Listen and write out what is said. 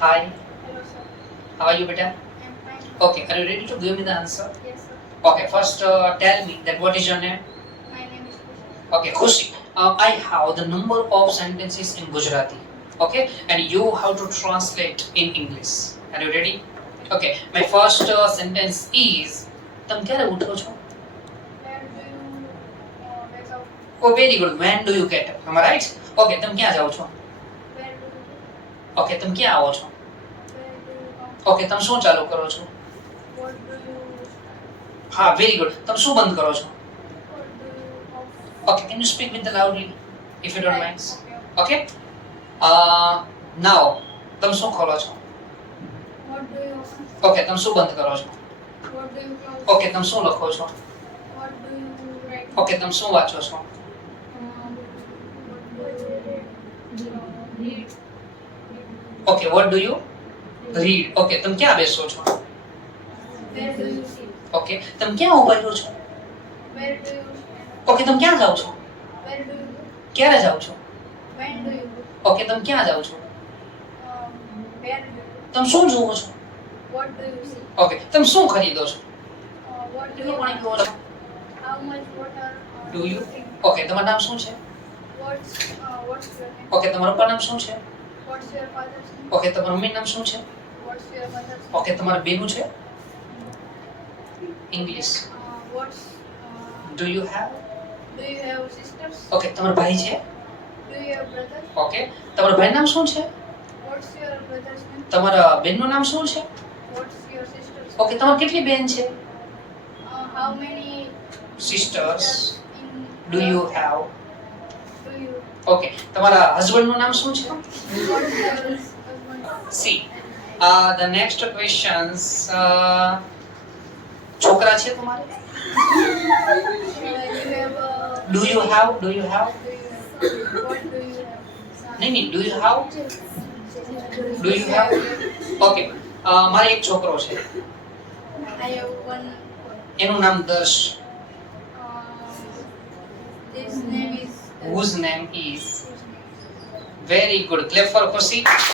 Hi, Hello, sir. how are you, beta? I'm fine. Okay, are you ready to give me the answer? Yes, sir. Okay, first tell me that what is your name? My name is Kushi. Okay, Khushi. I have the number of sentences in Gujarati. Okay, and you have to translate in English. Are you ready? Okay, my first sentence is તમે ક્યારે ઉઠો છો? Where do you wake up? Oh, very good. When do you get up? Am I right? Okay, તમે ક્યાં જાઓ છો? Where do you go? Okay, તમે ક્યાં આવો છો? Where do you come? Okay, તમે શું ચાલુ કરો છો? What do you start? હા, very good. તમે શું બંધ કરો છો? What do you off? Okay, can you speak with the loudly if you don't mind? Okay. Okay? Now, તમે શું ખોલો છો? What do you open? Okay, તમે શું બંધ કરો છો? What do you close? Okay, તમે શું લખો છો? What do you write? Okay, તમે શું વાંચો છો? What do you read? Okay, what do you read? Okay, તમે ક્યાં બેસો છો? Where do you sit? Okay, તમે ક્યાં ઊભા રહો છો? Where do you stand? Okay, તમે ક્યાં જાઓ છો? Where do you go? ક્યારે જાઓ છો? When do you go? Okay, તમે ક્યાં જાઓ છો? Where do you go? તમે શું જુઓ છો? What do you see? Okay, તમે શું ખરીદો છો? What do કેટલું you પાણી પીવો છો? How much water Do you? drink? Okay, તમારું નામ શું છે? What's your name? Okay, તમારું પપ્પા નામ શું છે? What's your father's name? Okay, તમારું મમ્મી નામ શું છે? What's your mother's name? Okay, તમારા બેનું છે? English. What's Do you have? do you have sisters? Okay, તમારો ભાઈ છે? Do you have brothers? Okay, તમારા ભાઈનું નામ શું છે? What's your brother's name? તમારા બેનનું નામ શું છે? What's your sister's name? Okay, તમારે કેટલી બેન છે? How many Sisters in do you have? do you? Okay, તમારા હસબન્ડનું નામ શું છે? What's your husband? See, the next questions. છોકરા છે તમારે? You have Do you have? Do you have? what do you have? નહીં નહીં, do you have? Do you have? Okay, મારે એક છોકરો છે. I have one. એનું નામ દર્શ. His name is. Whose name is? Very good. Clap for Khushi.